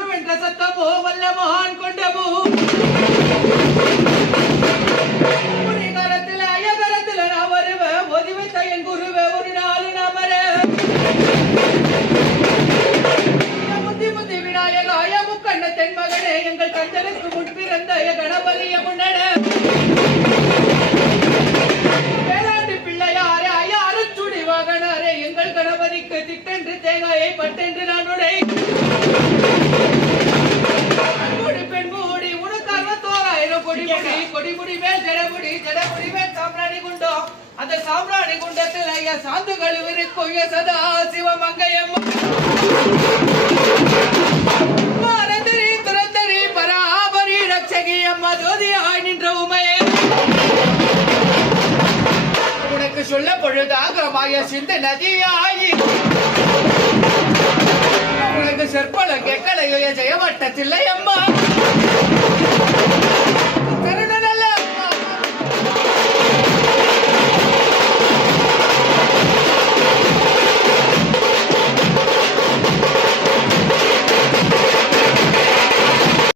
குருவென்ற சத்தமோ வல்ல மகான் கொண்டமோ கரத்துல ஐயகரத்துல நான் வருவேன் ஒதி வைத்த என் குருவே ஒரு நாள் நமர முத்தி முத்தி விநாயகாய முக்கண்ண தென்மகனே எங்கள் கந்தனுக்கு முன்பிறந்த கணபதிய முன்னட வேளாண்டு பிள்ளையாரே ஐயா அருச்சுடி வாகனாரே எங்கள் கணபதிக்கு திட்டென்று தேங்காயை பட்டென்று நான் உடை பெண்மூடி உனக்கு 61,000 கொடிமுடி கொடிமுடி மேல் ஜடமுடி ஜடமுடி மேல் சாம்பிராணி குண்டம் அந்த சாம்பிராணி குண்டத்தில் ஐயா சாந்துகள் இருக்கும் சதா சிவமங்கையம் மாரந்தரி துரந்தரி பராபரி ரட்சகி அம்மா ஜோதியாய் நின்ற உமையே உனக்கு சொல்ல பொழுதாகமாய சிந்த நதியாயி உனக்கு செற்பல கெக்கலைய ஜெயவட்டத்தில்லை அம்மா